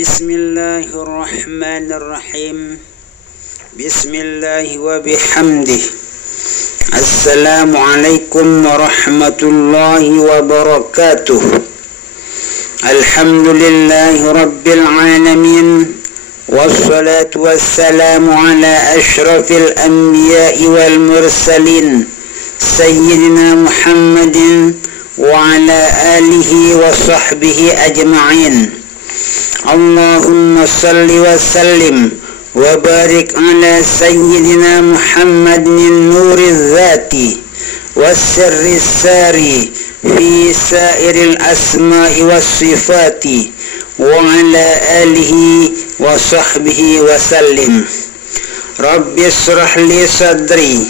Bismillahirrahmanirrahim. Bismillah wa bihamdih. Assalamualaikum warahmatullahi wabarakatuh. Alhamdulillahi rabbil alamin. Wassalatu wassalamu ala ashrafil anbiya'i wal mursalin Sayyidina Muhammadin wa ala alihi wa sahbihi ajma'in. Allahumma salli wa sallim wa barik ala Sayyidina Muhammadin nuriz zati wassirris sari fi sairil asma'i was sifati wa ala alihi wa sahbihi wa sallim. Rabbi israh li sadri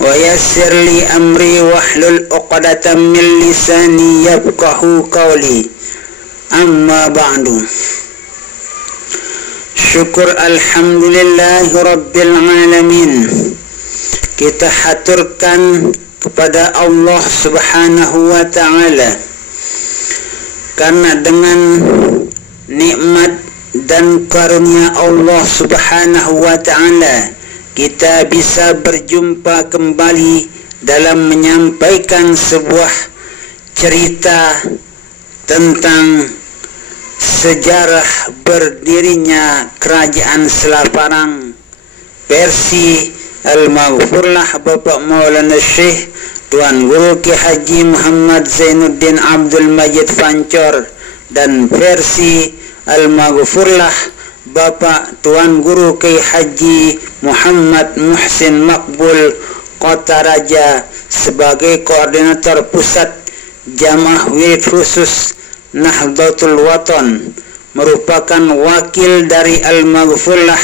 wa yassir li amri wahlul 'uqdatam min lisani yafqahu qawli. Amma ba'du. Syukur alhamdulillahi rabbil alamin. Kita haturkan kepada Allah subhanahu wa ta'ala, karena dengan nikmat dan karunia Allah subhanahu wa ta'ala kita bisa berjumpa kembali dalam menyampaikan sebuah cerita tentang sejarah berdirinya Kerajaan Selaparang versi Al-Maghfurlah Bapak Maulana Syekh Tuan Guru Ki Haji Muhammad Zainuddin Abdul Majid Pancor, dan versi Al-Maghfurlah Bapak Tuan Guru Ki Haji Muhammad Muhsin Makbul Kota Raja sebagai koordinator pusat Jamaah Wirid Khusus Nahdlatul Watan, merupakan wakil dari Al-Maghfurlah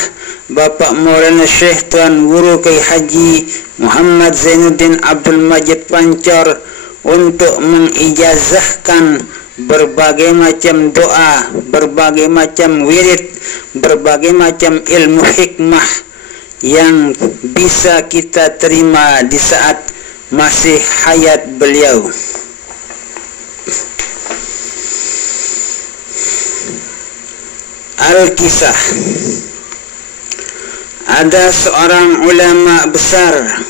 Bapak Maulana Syekh Tuan Guru Ki Haji Muhammad Zainuddin Abdul Majid Pancor untuk mengijazahkan berbagai macam doa, berbagai macam wirid, berbagai macam ilmu hikmah yang bisa kita terima di saat masih hayat beliau. Al-Kisah. Ada seorang ulama besar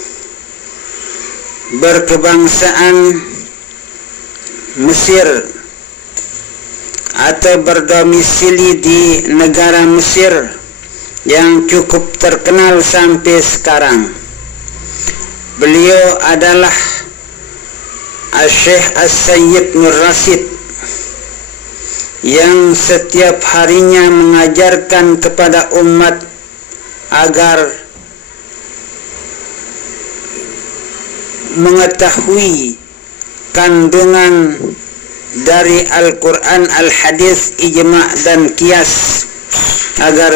berkebangsaan Mesir atau berdomisili di negara Mesir yang cukup terkenal sampai sekarang. Beliau adalah Syekh As-Sayyid Nur Rasyid, yang setiap harinya mengajarkan kepada umat agar mengetahui kandungan dari Al-Quran, Al-Hadis, Ijma' dan Qiyas, agar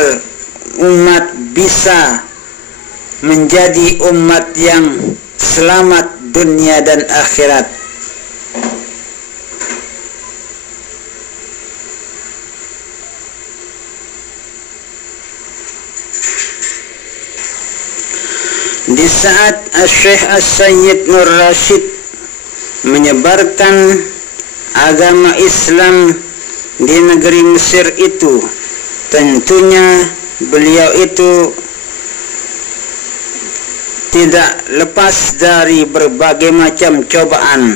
umat bisa menjadi umat yang selamat dunia dan akhirat. Di saat Syekh As-Sayyid Nur Rasyid menyebarkan agama Islam di negeri Mesir itu, tentunya beliau itu tidak lepas dari berbagai macam cobaan,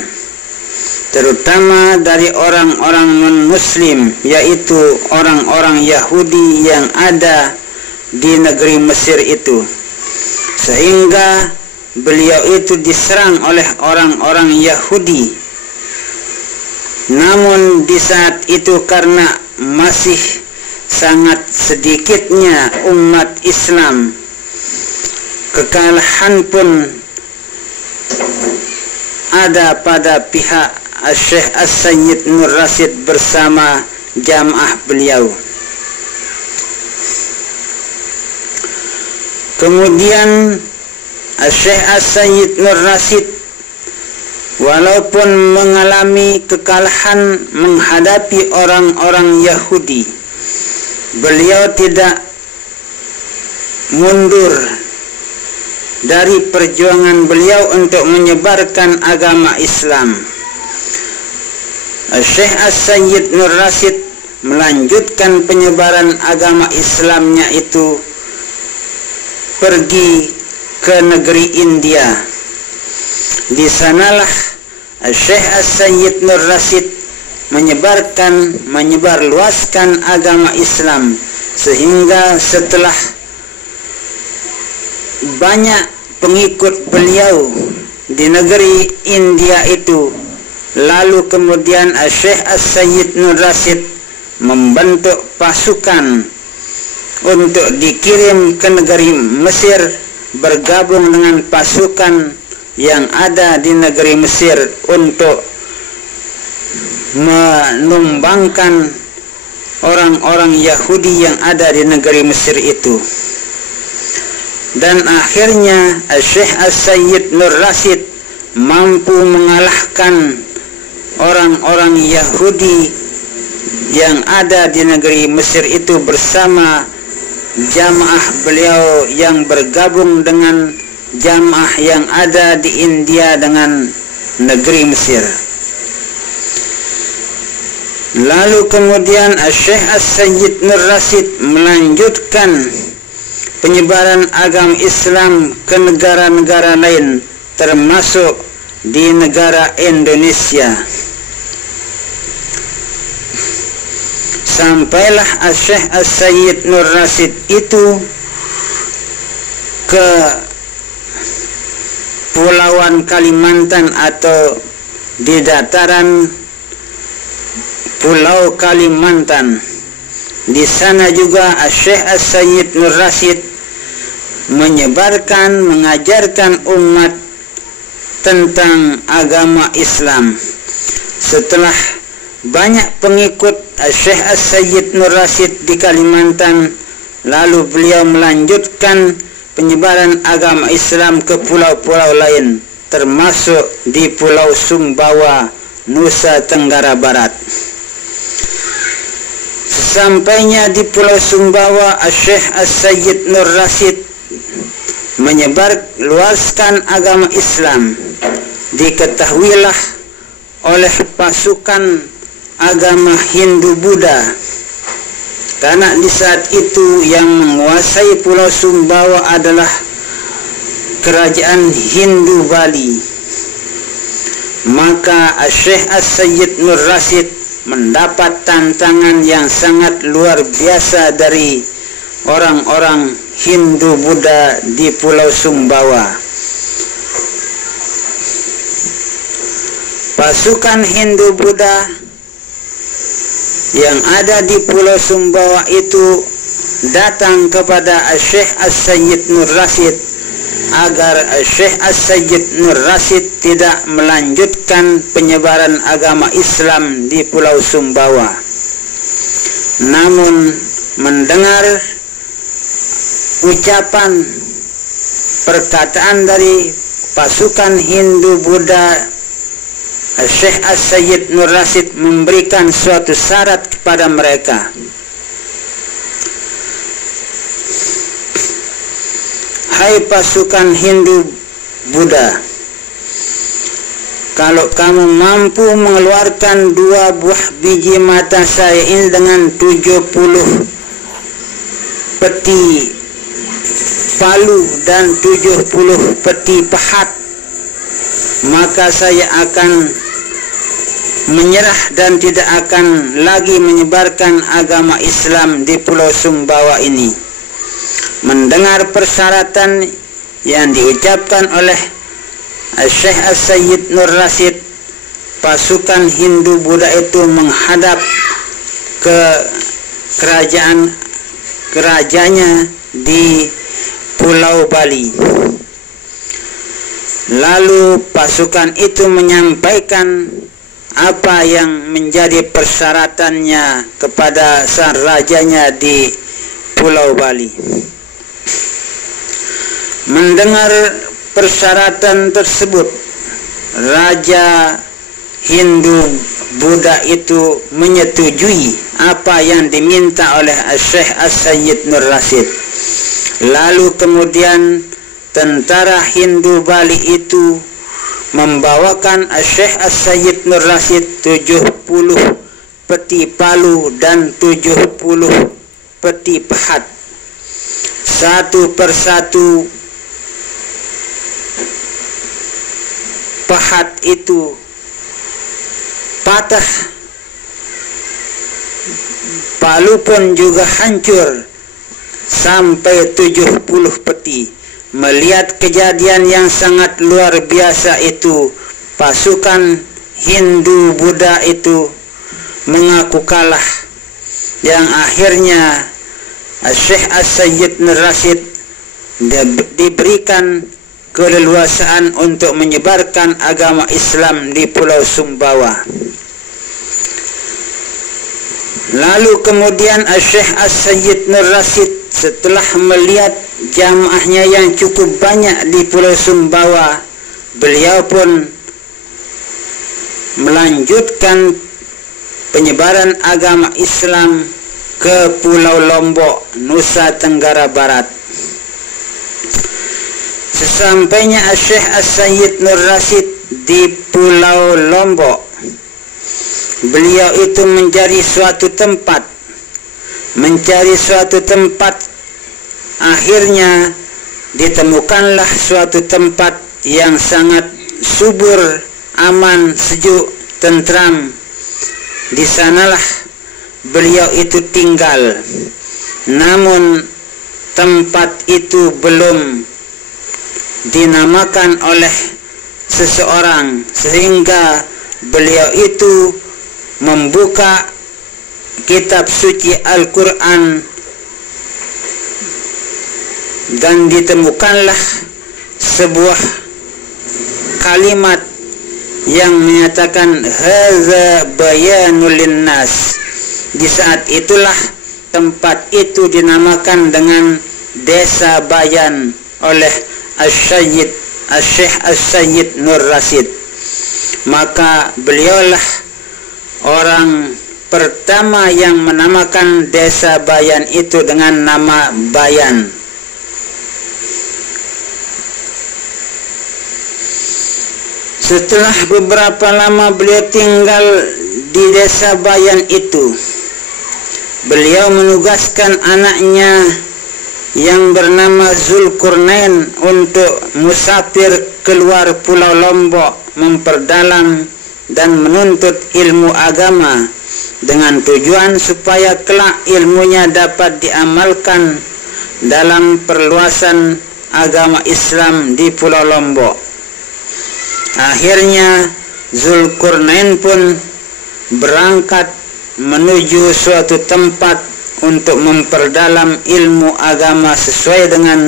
terutama dari orang-orang non-Muslim, yaitu orang-orang Yahudi yang ada di negeri Mesir itu, sehingga beliau itu diserang oleh orang-orang Yahudi. Namun di saat itu, karena masih sangat sedikitnya umat Islam, kekalahan pun ada pada pihak Syekh As-Sayyid Nur Rasyid bersama jamaah beliau. Kemudian Syekh As-Sayyid Nur Rasyid walaupun mengalami kekalahan menghadapi orang-orang Yahudi, beliau tidak mundur dari perjuangan beliau untuk menyebarkan agama Islam. Syekh As-Sayyid Nur Rasyid melanjutkan penyebaran agama Islamnya itu pergi ke negeri India. Di sanalah Syekh As-Sayyid Nur Rasyid menyebarluaskan agama Islam, sehingga setelah banyak pengikut beliau di negeri India itu, lalu kemudian Syekh As-Sayyid Nur Rasyid membentuk pasukan untuk dikirim ke negeri Mesir, bergabung dengan pasukan yang ada di negeri Mesir untuk menumbangkan orang-orang Yahudi yang ada di negeri Mesir itu. Dan akhirnya Syekh As-Sayyid Nur Rasyid mampu mengalahkan orang-orang Yahudi yang ada di negeri Mesir itu bersama jamaah beliau yang bergabung dengan jamaah yang ada di India dengan negeri Mesir. Lalu kemudian Syekh As-Sayyid Nur Rasyid melanjutkan penyebaran agama Islam ke negara-negara lain, termasuk di negara Indonesia. Sampailah Syekh As-Sayyid Nur Rasyid itu ke Pulauan Kalimantan atau di dataran Pulau Kalimantan. Di sana juga Syekh As-Sayyid Nur Rasyid mengajarkan umat tentang agama Islam. Setelah banyak pengikut Syekh As-Sayyid Nur Rasyid di Kalimantan, lalu beliau melanjutkan penyebaran agama Islam ke pulau-pulau lain, termasuk di Pulau Sumbawa, Nusa Tenggara Barat. Sesampainya di Pulau Sumbawa, Syekh As-Sayyid Nur Rasyid menyebarluaskan agama Islam. Diketahuilah oleh pasukan agama Hindu-Buddha, karena di saat itu yang menguasai Pulau Sumbawa adalah kerajaan Hindu Bali. Maka Syekh As-Sayyid Nur Rasyid mendapat tantangan yang sangat luar biasa dari orang-orang Hindu-Buddha di Pulau Sumbawa. Pasukan Hindu-Buddha yang ada di Pulau Sumbawa itu datang kepada Syekh As-Sayyid Nur Rasyid agar Syekh As-Sayyid Nur Rasyid tidak melanjutkan penyebaran agama Islam di Pulau Sumbawa. Namun mendengar ucapan perkataan dari pasukan Hindu-Buddha, Syekh As-Sayyid Nur Rasyid memberikan suatu syarat kepada mereka. Hai pasukan Hindu-Buddha, kalau kamu mampu mengeluarkan 2 buah biji mata saya ini dengan 70 peti palu dan 70 peti pahat, maka saya akan menyerah dan tidak akan lagi menyebarkan agama Islam di Pulau Sumbawa ini. Mendengar persyaratan yang diucapkan oleh Syekh As-Sayyid Nur Rasyid, pasukan Hindu-Buddha itu menghadap ke kerajaannya di Pulau Bali. Lalu pasukan itu menyampaikan apa yang menjadi persyaratannya kepada sang rajanya di Pulau Bali. Mendengar persyaratan tersebut, Raja Hindu-Buddha itu menyetujui apa yang diminta oleh Syekh As-Sayyid Nur Rasyid. Lalu kemudian tentara Hindu Bali itu membawakan Syekh As-Sayyid Nur Rasyid 70 peti peti palu dan 70 peti pahat. Satu persatu pahat itu patah, palu pun juga hancur sampai 70 peti. Melihat kejadian yang sangat luar biasa itu, pasukan Hindu Buddha itu mengaku kalah, yang akhirnya Syekh As-Sayyid Nur Rasyid diberikan keleluasaan untuk menyebarkan agama Islam di Pulau Sumbawa. Lalu kemudian Syekh As-Sayyid Nur Rasyid setelah melihat jamaahnya yang cukup banyak di Pulau Sumbawa, beliau pun melanjutkan penyebaran agama Islam ke Pulau Lombok, Nusa Tenggara Barat. Sesampainya Syekh As-Sayyid Nur Rasyid di Pulau Lombok, beliau itu mencari suatu tempat. Akhirnya ditemukanlah suatu tempat yang sangat subur, aman, sejuk, tentram. Di sanalah beliau itu tinggal. Namun tempat itu belum dinamakan oleh seseorang, sehingga beliau itu membuka kitab suci Al-Quran, dan ditemukanlah sebuah kalimat yang menyatakan hadza bayanul linnas. Di saat itulah tempat itu dinamakan dengan Desa Bayan oleh Syekh As-Sayyid Nur Rasyid. Maka beliaulah orang pertama yang menamakan Desa Bayan itu dengan nama Bayan. Setelah beberapa lama beliau tinggal di Desa Bayan itu, beliau menugaskan anaknya yang bernama Zulkarnain untuk musafir keluar Pulau Lombok, memperdalam dan menuntut ilmu agama dengan tujuan supaya kelak ilmunya dapat diamalkan dalam perluasan agama Islam di Pulau Lombok. Akhirnya Zulkarnain pun berangkat menuju suatu tempat untuk memperdalam ilmu agama sesuai dengan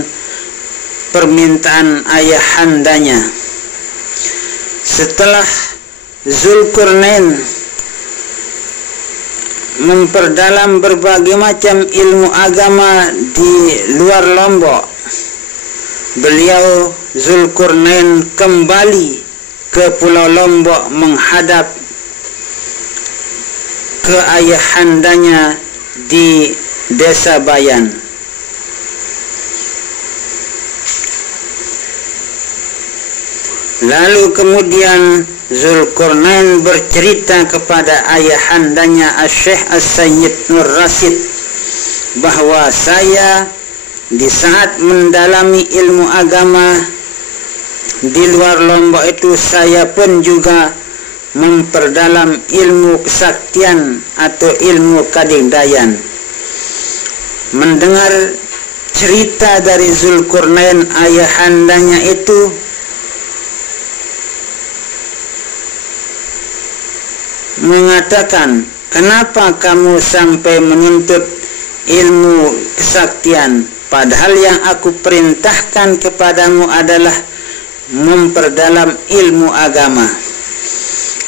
permintaan ayahandanya. Setelah Zulkarnain memperdalam berbagai macam ilmu agama di luar Lombok, beliau Zulkarnain kembali ke Pulau Lombok menghadap ke ayahandanya di Desa Bayan. Lalu kemudian Zulkarnain bercerita kepada ayahandanya Syekh As-Sayyid Nur Rasyid bahwa saya di saat mendalami ilmu agama di luar Lombok itu, saya pun juga memperdalam ilmu kesaktian atau ilmu kadingdayan. Mendengar cerita dari Zulkarnain, ayahandanya itu mengatakan, kenapa kamu sampai menuntut ilmu kesaktian, padahal yang aku perintahkan kepadamu adalah memperdalam ilmu agama.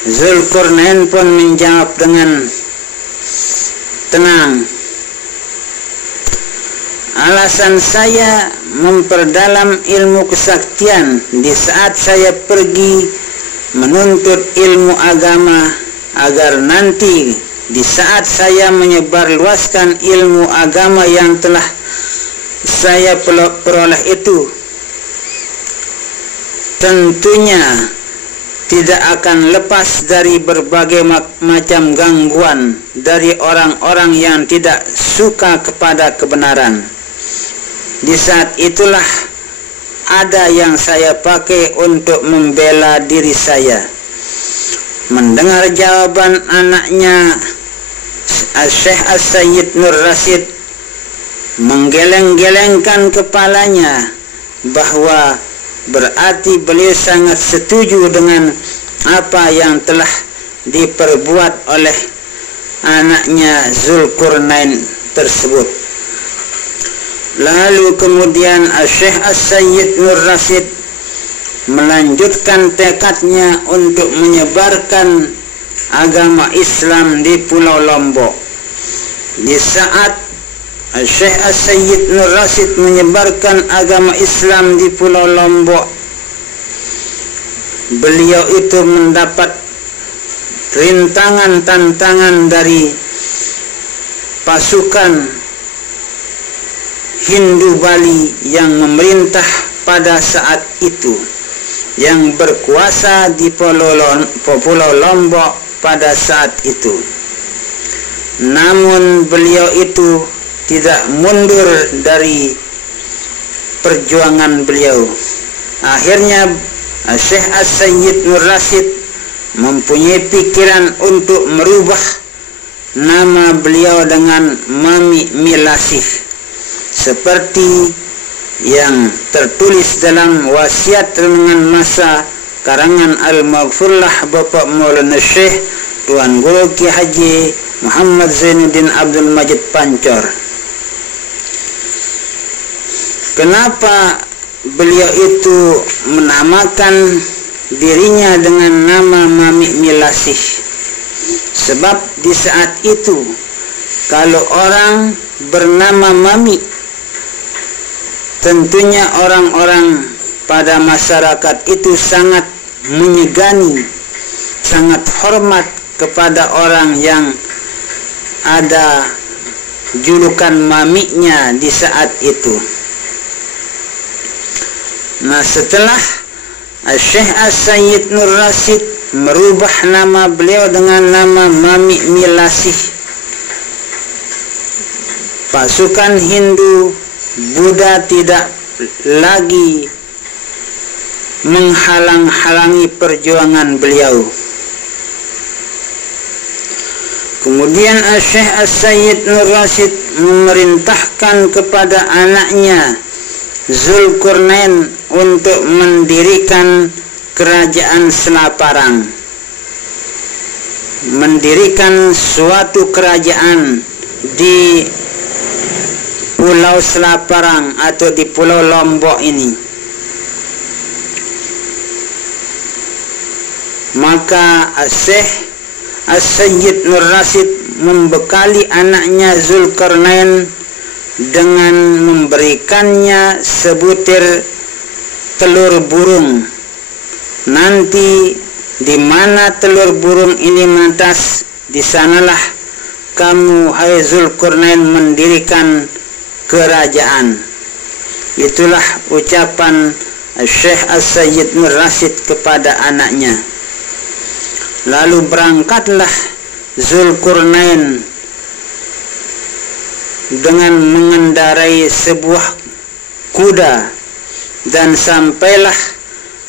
Zulkarnain pun menjawab dengan tenang, alasan saya memperdalam ilmu kesaktian di saat saya pergi menuntut ilmu agama, agar nanti di saat saya menyebarluaskan ilmu agama yang telah saya peroleh itu, tentunya tidak akan lepas dari berbagai macam gangguan dari orang-orang yang tidak suka kepada kebenaran. Di saat itulah ada yang saya pakai untuk membela diri saya. Mendengar jawaban anaknya, Syekh As-Sayyid Nur Rasyid menggeleng-gelengkan kepalanya, bahwa berarti beliau sangat setuju dengan apa yang telah diperbuat oleh anaknya Zulkarnain tersebut. Lalu kemudian Syekh As-Sayyid Nur Rasyid melanjutkan tekadnya untuk menyebarkan agama Islam di Pulau Lombok. Di saat Syekh As-Sayyid Nur Rasyid menyebarkan agama Islam di Pulau Lombok, beliau itu mendapat rintangan-tantangan dari pasukan Hindu Bali yang memerintah pada saat itu, yang berkuasa di Pulau Lombok pada saat itu. Namun beliau itu tidak mundur dari perjuangan beliau. Akhirnya Syekh As-Sayyid Nur Rasyid mempunyai pikiran untuk merubah nama beliau dengan Mami Milasih, seperti yang tertulis dalam wasiat renungan masa karangan Al-Maghfurlah Bapak Maulana Syekh Tuan Guru Ki Haji Muhammad Zainuddin Abdul Majid Pancor. Kenapa beliau itu menamakan dirinya dengan nama Mami Milasih? Sebab di saat itu kalau orang bernama Mami, tentunya orang-orang pada masyarakat itu sangat menyegani, sangat hormat kepada orang yang ada julukan maminya di saat itu. Nah, setelah Syekh As-Sayyid Nur Rasyid merubah nama beliau dengan nama Mami Milasih, pasukan Hindu Buddha tidak lagi menghalang-halangi perjuangan beliau. Kemudian Syekh As-Sayyid Nur Rasyid memerintahkan kepada anaknya Zulkarnain untuk mendirikan kerajaan Selaparang, mendirikan suatu kerajaan di Pulau Selaparang atau di Pulau Lombok ini. Maka Syekh As-Sayyid Nur Rasyid membekali anaknya Zulkarnain dengan memberikannya sebutir telur burung. Nanti di mana telur burung ini menetas, di sanalah kamu hai Zulkarnain mendirikan kerajaan. Itulah ucapan Syekh As-Sayyid Nur Rasyid kepada anaknya. Lalu berangkatlah Zulkarnain dengan mengendarai sebuah kuda dan sampailah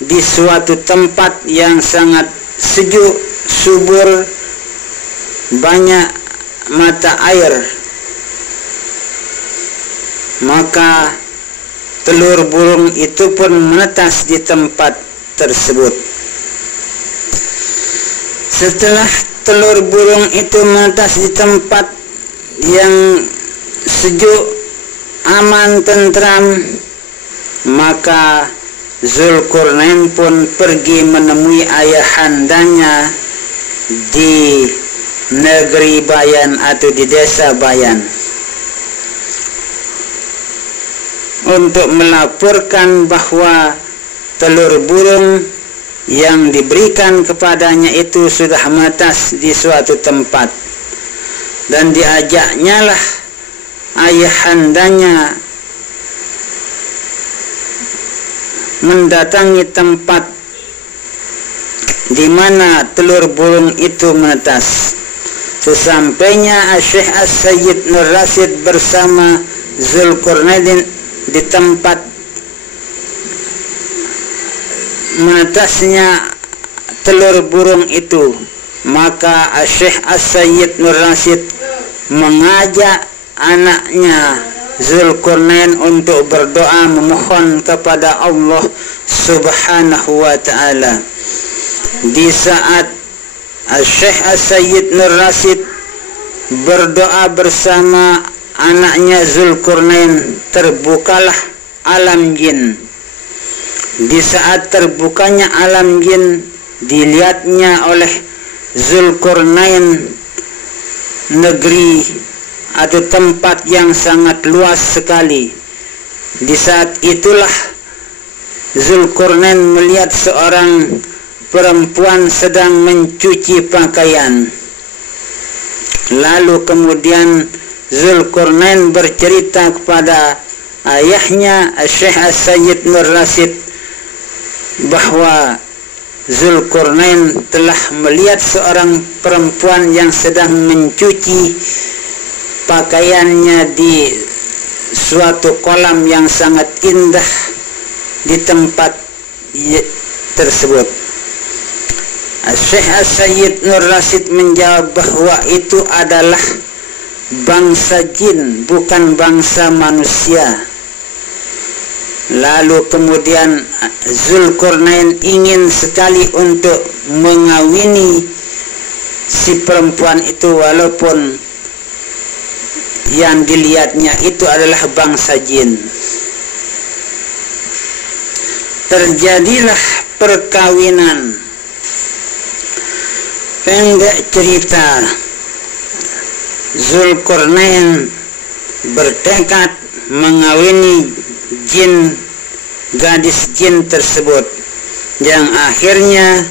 di suatu tempat yang sangat sejuk, subur, banyak mata air. Maka telur burung itu pun menetas di tempat tersebut. Setelah telur burung itu menetas di tempat yang sejuk, aman, tentram, maka Zulkarnain pun pergi menemui ayahandanya di negeri Bayan atau di desa Bayan untuk melaporkan bahwa telur burung yang diberikan kepadanya itu sudah menetas di suatu tempat, dan diajaknya lah ayahandanya mendatangi tempat di mana telur burung itu menetas. Sesampainya Syekh As-Sayyid Nur Rasyid bersama Zulkarnain di tempat menetasnya telur burung itu, maka Syekh As-Sayyid Nur Rasyid mengajak anaknya Zulkarnain untuk berdoa memohon kepada Allah Subhanahu wa ta'ala. Di saat Syekh As-Sayyid Nur Rasyid berdoa bersama anaknya Zulkarnain, terbukalah alam jin. Di saat terbukanya alam jin, dilihatnya oleh Zulkarnain negeri atau tempat yang sangat luas sekali. Di saat itulah Zulkarnain melihat seorang perempuan sedang mencuci pakaian. Lalu kemudian Zulkarnain bercerita kepada ayahnya Syekh As-Sayyid Nur Rasyid bahwa Zulkarnain telah melihat seorang perempuan yang sedang mencuci pakaiannya di suatu kolam yang sangat indah di tempat tersebut. Syekh As-Sayyid Nur Rasyid menjawab bahwa itu adalah bangsa jin, bukan bangsa manusia. Lalu kemudian Zulkarnain ingin sekali untuk mengawini si perempuan itu, walaupun yang dilihatnya itu adalah bangsa jin. Terjadilah perkawinan. Pendek cerita, Zulkarnain bertekad mengawini gadis jin tersebut, yang akhirnya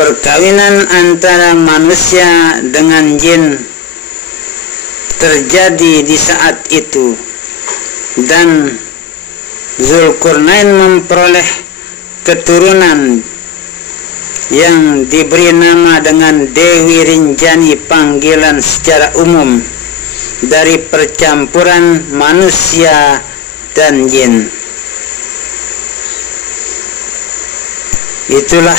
perkawinan antara manusia dengan jin terjadi di saat itu, dan Zulkarnain memperoleh keturunan yang diberi nama dengan Dewi Rinjani, panggilan secara umum dari percampuran manusia dan jin. Itulah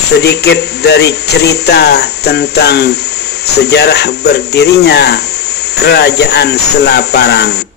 sedikit dari cerita tentang sejarah berdirinya Kerajaan Selaparang.